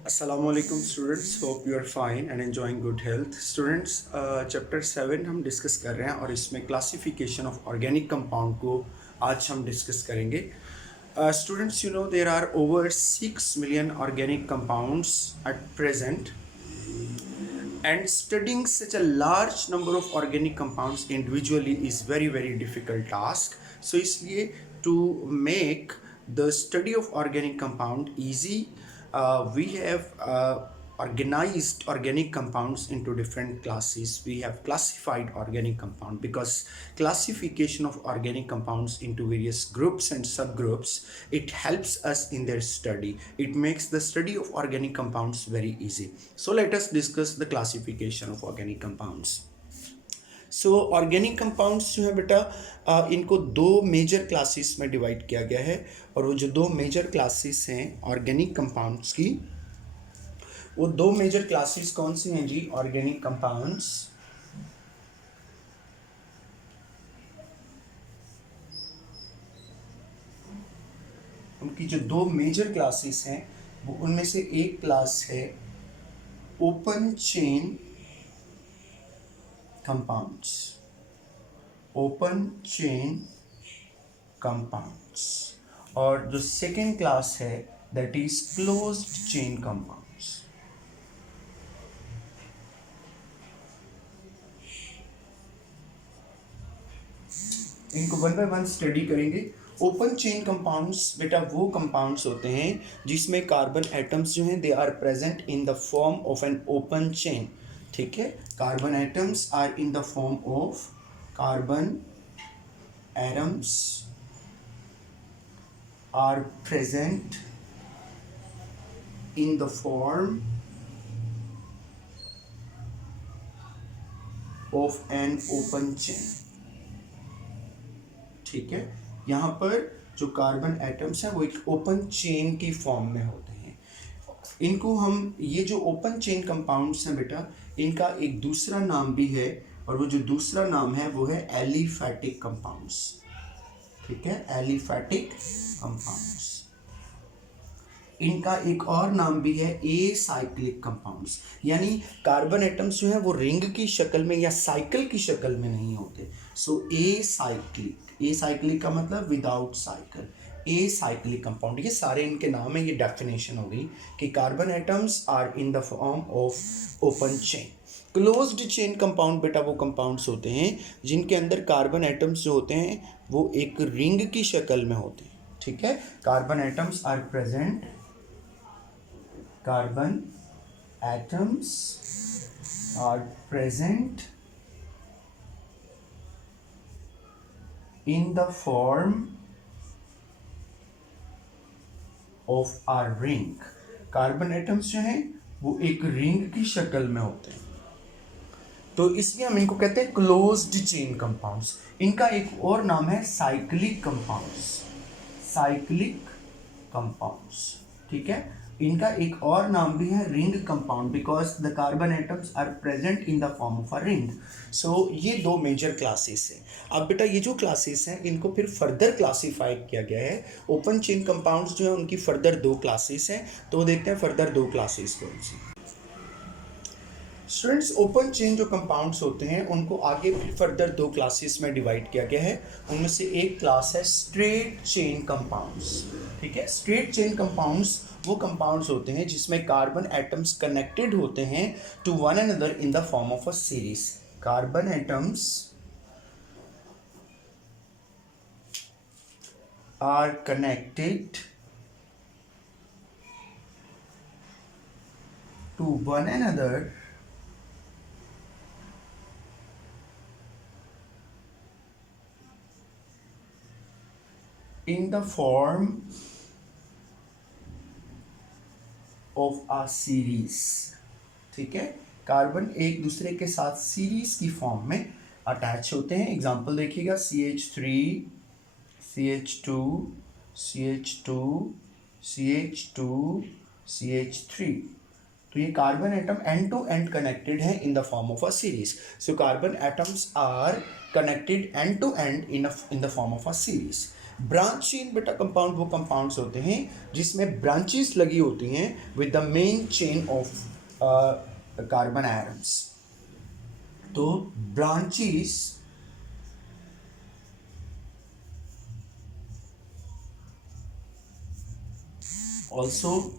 Assalamualaikum students, hope you are fine and enjoying good health. Students, chapter 7 हम discuss कर रहे हैं और इसमें क्लासिफिकेशन ऑफ ऑर्गेनिक कंपाउंड को आज हम डिस्कस करेंगे. Students, you know there are over 6 million organic compounds at present, and studying such a large number of organic compounds individually is very difficult task. So इसलिए to make the study of organic compound easy, we have organized organic compounds into different classes. We have classified organic compound because classification of organic compounds into various groups and subgroups, it helps us in their study. It makes the study of organic compounds very easy. So let us discuss the classification of organic compounds. So organic compounds जो है बेटा, इनको दो major classes में divide किया गया है. और वो जो दो मेजर क्लासेस हैं ऑर्गेनिक कंपाउंड्स की, वो दो मेजर क्लासेस कौन सी हैं जी? ऑर्गेनिक कंपाउंड्स उनकी जो दो मेजर क्लासेस हैं वो उनमें से एक क्लास है open chain compounds. Open chain compounds. और जो सेकेंड क्लास है that is closed chain compounds. इनको वन बाय वन स्टडी करेंगे. ओपन चेन कंपाउंड्स बेटा वो कंपाउंड्स होते हैं जिसमें कार्बन एटम्स जो हैं they are present in the form of an open chain. ठीक है, carbon atoms are in the form of carbon atoms are present in the form of an open chain. ठीक है, यहाँ पर जो कार्बन एटम्स हैं वो एक ओपन चेन की फॉर्म में होते हैं. इनको हम, ये जो ओपन चेन कंपाउंड्स हैं बेटा, इनका एक दूसरा नाम भी है और वो जो दूसरा नाम है वो है एलिफैटिक कंपाउंड्स. ठीक है, एलिफैटिक कंपाउंड्स. इनका एक और नाम भी है एसाइक्लिक कंपाउंड्स. यानी कार्बन एटम्स जो हैं वो रिंग की शक्ल में या साइकिल की शक्ल में नहीं होते. सो एसाइक्लिक, एसाइक्लिक का मतलब विदाउट साइकिल. एसाइक्लिक कंपाउंड, ये सारे इनके नाम है. ये डेफिनेशन होगी कि carbon atoms are in the form of open chain. Closed chain compound बेटा वो कंपाउंड्स होते हैं जिनके अंदर कार्बन एटम्स जो होते हैं वो एक रिंग की शक्ल में होते हैं. ठीक है, carbon atoms are present, carbon atoms are present in the form of a ring. Carbon atoms जो हैं वो एक रिंग की शक्ल में होते हैं, तो इसलिए हम इनको कहते हैं क्लोज्ड चेन कंपाउंड्स. इनका एक और नाम है साइक्लिक कंपाउंड्स. Cyclic compounds. ठीक है, इनका एक और नाम भी है ring compound because the carbon atoms are present in the form of a ring. So ये दो मेजर क्लासेस हैं. अब बेटा ये जो क्लासेस हैं इनको फिर फर्दर क्लासीफाइड किया गया है. ओपन चेन कंपाउंड्स जो हैं उनकी फर्दर दो क्लासेस हैं, तो देखते हैं फर्दर दो क्लासेस कौन सी. स्टूडेंट्स, ओपन चेन जो कंपाउंड्स होते हैं उनको आगे फिर फर्दर दो क्लासेस में डिवाइड किया गया है. उनमें से एक क्लास है स्ट्रेट चेन कंपाउंड्स. ठीक है, स्ट्रेट चेन कंपाउंड्स वो कंपाउंड्स होते हैं जिसमें कार्बन एटम्स कनेक्टेड होते हैं to one another in the form of a series. Carbon atoms are connected to one another in the form of a series. ठीक है, कार्बन एक दूसरे के साथ सीरीज की फॉर्म में अटैच होते हैं. एग्जांपल देखिएगा, CH3 CH2 CH2 CH2 CH3. तो ये carbon atom end to end connected है in the form of a series. So carbon atoms are connected end to end in the form of a series. Branch chain बेटा compound वो compounds होते हैं जिसमें branches लगी होती हैं with the main chain of carbon irons. तो branches also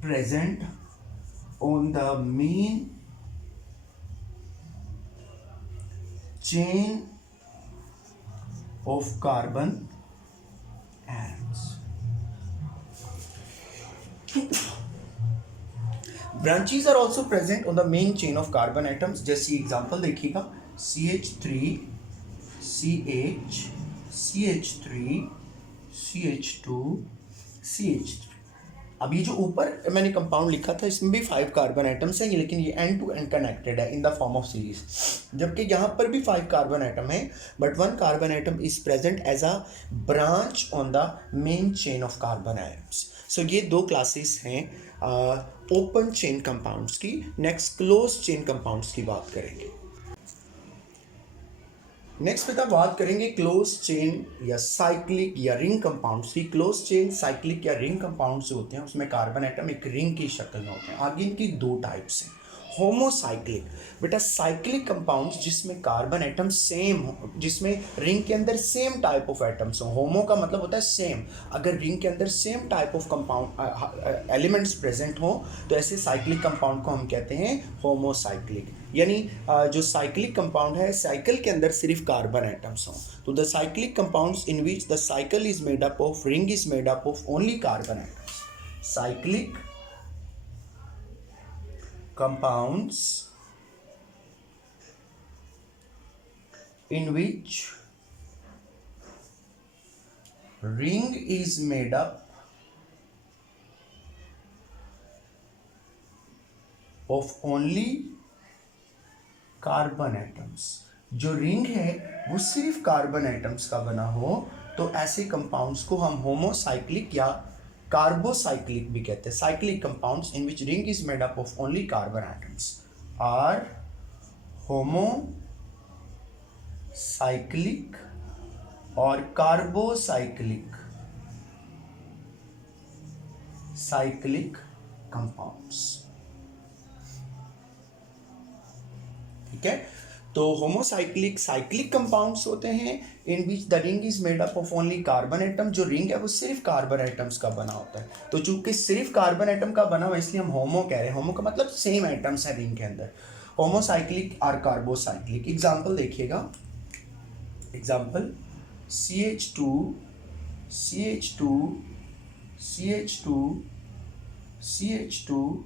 present on the main chain of carbon atoms. Branches are also present on the main chain of carbon atoms. जैसे example देखिएगा CH3 CH CH3 CH2 CH3। अब ये जो ऊपर मैंने compound लिखा था इसमें भी 5 कार्बन आइटम्स हैं, लेकिन ये एंड टू एंड कनेक्टेड है in the form of series, जबकि यहाँ पर भी 5 कार्बन आइटम है but 1 carbon atom is present as a branch on the main chain of carbon atoms. So ये दो क्लासेस हैं ओपन चेन कंपाउंड्स की। नेक्स्ट क्लोज चेन कंपाउंड्स की बात करेंगे। नेक्स्ट बेटा बात करेंगे क्लोज चेन या साइक्लिक या रिंग कंपाउंड्स की। क्लोज चेन साइक्लिक या रिंग कंपाउंड्स जो होते हैं उसमें कार्बन एटम एक रिंग की शक्ल में होते हैं। आगे इनकी दो टाइप्स हैं। होमोसाइक्लिक बेटा साइक्लिक कंपाउंड्स जिसमें कार्बन एटम सेम हो, जिसमें रिंग के अंदर सेम टाइप ऑफ एटम्स हो। होमो का मतलब होता है सेम, अगर रिंग के अंदर same type of compound elements present हो तो ऐसे साइक्लिक कंपाउंड को हम कहते हैं होमोसाइक्लिक। यानी जो साइक्लिक कंपाउंड है साइकिल के अंदर सिर्फ कार्बन एटम्स हों। तो the cyclic compounds in which the cycle is made up of ring is made up of only carbon atoms. Cyclic compounds in which ring is made up of only carbon atoms. जो ring है वो सिर्फ carbon atoms का बना हो तो ऐसे compounds को हम होमोसाइक्लिक या कार्बोसाइक्लिक भी कहते हैं। Cyclic compounds in which ring is made up of only carbon atoms are homocyclic और कार्बोसाइक्लिक साइक्लिक कंपाउंड्स। ठीक है, तो होमोसाइक्लिक साइक्लिक कंपाउंड्स होते हैं in which the ring is made up of only carbon atom. जो ring है वो सिर्फ कार्बन एटम्स का बना होता है। तो चूंकि सिर्फ कार्बन एटम का बना हुआ इसलिए हम होमो कह रहे हैं। होमो का मतलब सेम एटम्स है रिंग के अंदर। होमोसाइक्लिक और कार्बोसाइक्लिक एग्जांपल देखिएगा। Example CH2 CH2 CH2 CH2।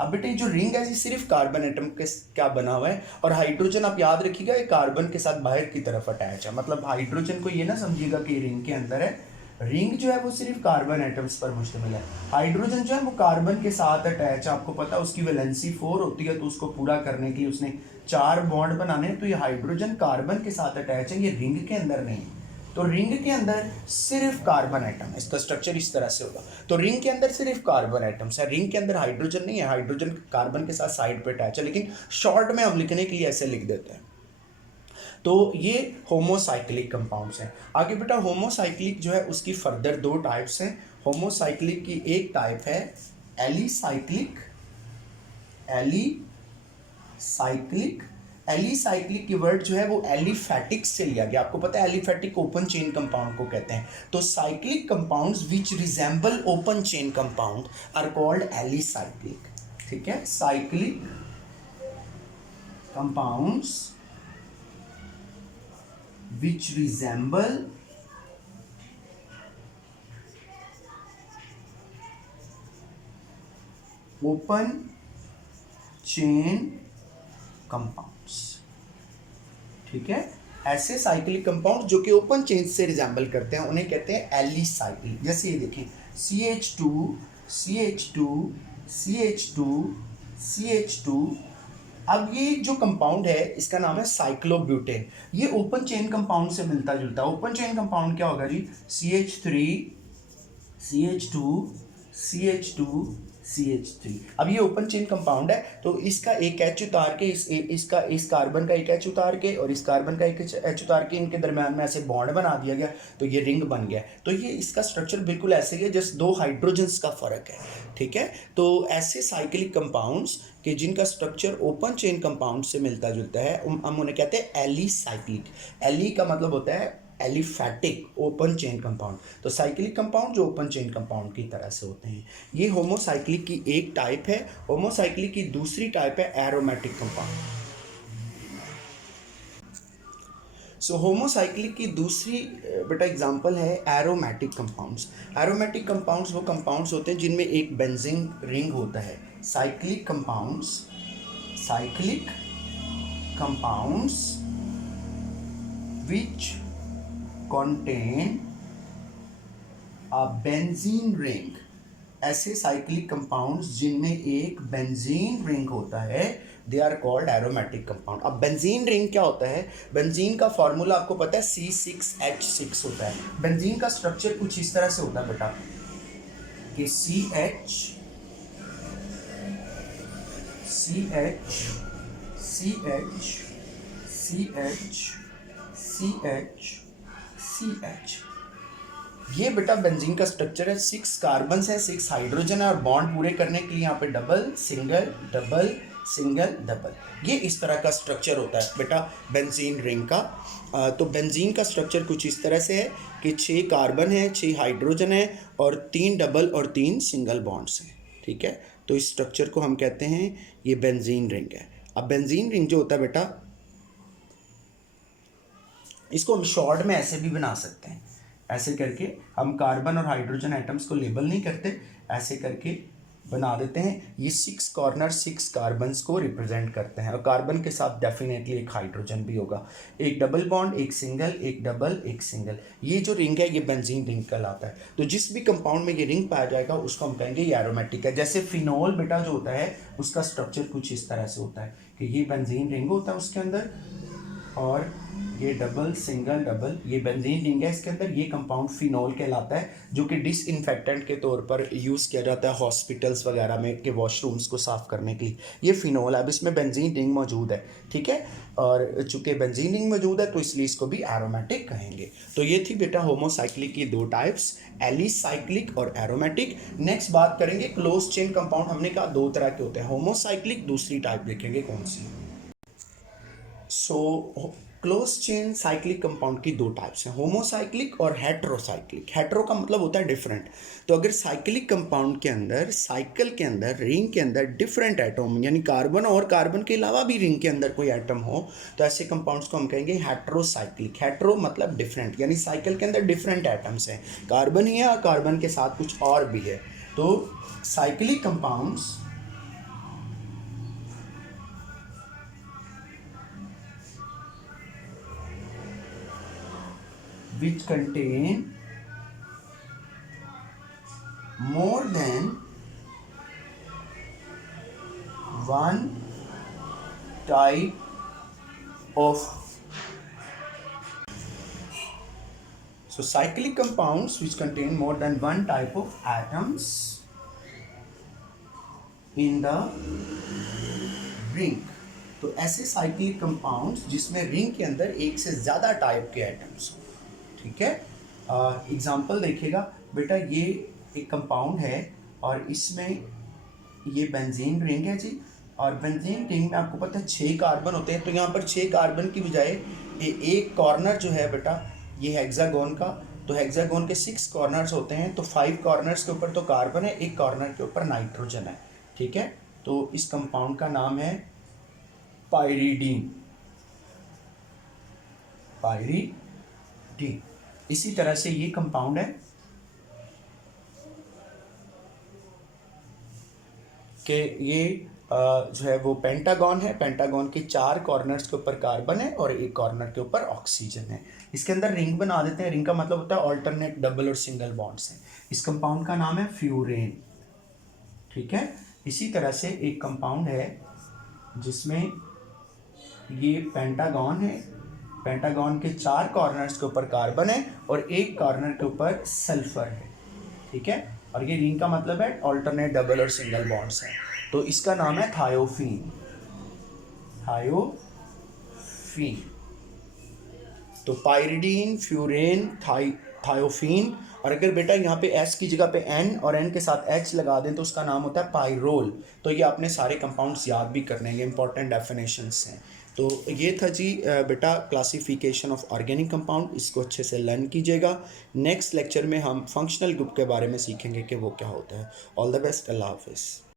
अब बेटे जो रिंग है सिर्फ कार्बन एटम के क्या बना हुआ है और हाइड्रोजन आप याद रखिएगा ये कार्बन के साथ बाहर की तरफ अटैच है। मतलब हाइड्रोजन को ये ना समझिएगा कि रिंग के अंदर है। रिंग जो है वो सिर्फ कार्बन एटम्स पर मुश्तमिल है। हाइड्रोजन जो है वो कार्बन के साथ अटैच है। आपको पता है उसकी वैलेंसी 4 होती है, तो उसको पूरा करने के लिए उसने 4 बॉन्ड बनाने हैं। तो ये हाइड्रोजन कार्बन के साथ अटैच है, ये रिंग के अंदर नहीं है। तो रिंग के अंदर सिर्फ कार्बन एटम है। इसका स्ट्रक्चर इस तरह से होगा। तो रिंग के अंदर सिर्फ कार्बन एटम्स है, रिंग के अंदर हाइड्रोजन नहीं है। हाइड्रोजन कार्बन के साथ साइड पे अटैच है, लेकिन शॉर्ट में हम लिखने के लिए ऐसे लिख देते हैं। तो ये होमोसाइक्लिक कंपाउंड्स हैं। आगे बेटा होमोसाइक्लिक जो है उसकी फर्दर 2 टाइप्स हैं। होमोसाइक्लिक की एक टाइप है एलिसाइक्लिक। एलिसाइक्लिक एलिसाइक्लिक की वर्ड जो है वो एलिफैटिक से लिया गया। आपको पता है एलिफैटिक ओपन चेन कंपाउंड को कहते हैं। तो cyclic compounds which resemble open chain compound are called alicyclic. ठीक है, cyclic compounds which resemble open chain compounds. ठीक है, ऐसे साइक्लिक कंपाउंड जो कि ओपन चेन से रिजेंबल करते हैं उन्हें कहते हैं एलिसाइक्लिक। जैसे ये देखें CH2 CH2 CH2 CH2। अब ये जो कंपाउंड है इसका नाम है साइक्लोब्यूटेन। ये ओपन चेन कंपाउंड से मिलता जुलता है। ओपन चेन कंपाउंड क्या होगा जी? CH3 CH2 CH2 CH3। अब ये ओपन चेन कंपाउंड है, तो इसका एक H उतार के इस कार्बन का एक H उतार के और इस कार्बन का एक H उतार के इनके दरम्यान में ऐसे बॉन्ड बना दिया गया, तो ये रिंग बन गया। तो ये इसका स्ट्रक्चर बिल्कुल ऐसे ही है, जस्ट दो हाइड्रोजन्स का फर्क है, ठीक है। तो ऐसे साइक्लिक कंपाउंड्स कि जिनका स्ट्रक्चर ओपन चेन कंपाउंड से मिलता जुलता है हम उन्हें कहते हैं एलिसाइक्लिक। एली का मतलब होता है एलिफैटिक, ओपन चेन कंपाउंड। तो साइक्लिक कंपाउंड जो ओपन चेन कंपाउंड की तरह से होते हैं। ये होमोसाइक्लिक की एक टाइप है। होमोसाइक्लिक की दूसरी टाइप है एरोमेटिक कंपाउंड। सो होमोसाइक्लिक की दूसरी बेटा एग्जांपल है एरोमेटिक कंपाउंड्स। एरोमेटिक कंपाउंड्स वो कंपाउंड्स होते हैं जिनमें एक बेंजीन रिंग होता है। Cyclic compounds which contain a benzene ring। ऐसे साइक्लिक कंपाउंड्स जिनमें एक बेंजीन रिंग होता है, they are called aromatic compound. अब बेंजीन रिंग क्या होता है? बेंजीन का फॉर्मूला आपको पता है C6H6 होता है। बेंजीन का स्ट्रक्चर कुछ इस तरह से होता है बेटा कि CH ये बेटा बेंजीन का स्ट्रक्चर है। 6 कार्बन है, 6 हाइड्रोजन है और बॉन्ड पूरे करने के लिए यहाँ पे double single double single double, ये इस तरह का स्ट्रक्चर होता है बेटा बेंजीन रिंग का। तो बेंजीन का स्ट्रक्चर कुछ इस तरह से है कि 6 कार्बन है, 6 हाइड्रोजन है और 3 डबल और 3 सिंगल बॉन्ड्स हैं, ठीक है। तो इस स्ट्रक्चर को हम कहते हैं ये बेंजीन रिंग है। अब बेंजीन रिंग जो होता है बेटा, इसको हम शॉर्ट में ऐसे भी बना सकते हैं। ऐसे करके हम कार्बन और हाइड्रोजन एटम्स को लेबल नहीं करते, ऐसे करके बना देते हैं। ये 6 कॉर्नर 6 कार्बन्स को रिप्रेजेंट करते हैं और कार्बन के साथ डेफिनेटली एक हाइड्रोजन भी होगा। एक डबल बॉन्ड, एक सिंगल, एक डबल, एक सिंगल। ये जो रिंग है ये बेंजीन रिंग कहलाता है। तो जिस भी कंपाउंड में ये रिंग पाया जाएगा उसको हम कहेंगे ये एरोमेटिक है। जैसे फिनोल बेटा जो होता है उसका स्ट्रक्चर कुछ इस तरह से होता है कि ये बेंजीन रिंग होता है उसके अंदर, और ये डबल सिंगल डबल, ये बेंजीन रिंग है इसके अंदर। ये कंपाउंड फिनोल कहलाता है जो कि डिसइंफेक्टेंट के तौर पर यूज़ किया जाता है हॉस्पिटल्स वगैरह में के वॉशरूम्स को साफ़ करने के लिए। ये फिनोल है, अब इसमें बेंजीन रिंग मौजूद है, ठीक है। और चूंकि बेंजीन रिंग मौजूद है तो इसलिए इसको भी एरोमेटिक कहेंगे। तो ये थी बेटा होमोसाइक्लिक की 2 टाइप्स, एलिसाइक्लिक और एरोमेटिक। नेक्स्ट बात करेंगे क्लोज चेन कंपाउंड। हमने कहा 2 तरह के होते हैं, होमोसाइक्लिक, दूसरी टाइप देखेंगे कौन सी। So close chain cyclic compound की 2 टाइप्स हैं, होमोसाइक्लिक और हेट्रोसाइक्लिक। हेट्रो का मतलब होता है डिफरेंट। तो अगर साइक्लिक कंपाउंड के अंदर, साइकिल के अंदर, रिंग के अंदर डिफरेंट एटम, यानी कार्बन और कार्बन के अलावा भी रिंग के अंदर कोई एटम हो, तो ऐसे कंपाउंड्स को हम कहेंगे हेट्रोसाइक्लिक। हेट्रो मतलब डिफरेंट, यानी साइकिल के अंदर डिफरेंट एटम्स हैं, कार्बन ही है और कार्बन के साथ कुछ और भी है। तो cyclic compounds which contain more than one type of, so cyclic compounds which contain more than one type of atoms in the ring। तो ऐसे साइक्लिक कंपाउंड्स जिसमें रिंग के अंदर एक से ज़्यादा टाइप के एटम्स, ठीक है। एग्जाम्पल देखिएगा बेटा, ये एक कंपाउंड है और इसमें ये बेंजीन रिंग है जी, और बेंजीन रिंग में आपको पता है 6 कार्बन होते हैं। तो यहाँ पर 6 कार्बन की बजाय ये एक कॉर्नर जो है बेटा ये हेक्सागोन का, तो हेक्सागोन के 6 कॉर्नर्स होते हैं, तो 5 कॉर्नर्स के ऊपर तो कार्बन है, एक कॉर्नर के ऊपर नाइट्रोजन है, ठीक है। तो इस कंपाउंड का नाम है पाइरीडीन। पाइरीडीन। इसी तरह से ये कंपाउंड है कि ये जो है वो पेंटागन है। पेंटागन के 4 कॉर्नर्स के ऊपर कार्बन है और एक कॉर्नर के ऊपर ऑक्सीजन है। इसके अंदर रिंग बना देते हैं। रिंग का मतलब होता है ऑल्टरनेट डबल और सिंगल बॉन्ड्स हैं। इस कंपाउंड का नाम है फ्यूरेन, ठीक है। इसी तरह से एक कंपाउंड है जिसमें ये पेंटागन है, पेंटागन के 4 कॉर्नर्स के ऊपर कार्बन है और एक कॉर्नर के ऊपर सल्फर है, ठीक है। और ये रीन का मतलब है ऑल्टरनेट, डबल और सिंगल बॉन्ड्स हैं। तो इसका नाम है थायोफीन। थायोफीन। तो पायरिडीन, फ्यूरेन, थायोफीन। और अगर बेटा यहाँ पे एस की जगह पे एन और एन के साथ एच लगा दें तो उसका नाम होता है पायरोल। तो ये आपने सारे कंपाउंड्स याद भी करने हैं, इंपॉर्टेंट डेफिनेशंस हैं। तो ये था जी बेटा क्लासिफिकेशन ऑफ ऑर्गेनिक कंपाउंड, इसको अच्छे से लर्न कीजिएगा। नेक्स्ट लेक्चर में हम फंक्शनल ग्रुप के बारे में सीखेंगे कि वो क्या होता है। ऑल द बेस्ट, अल्लाह हाफिज़।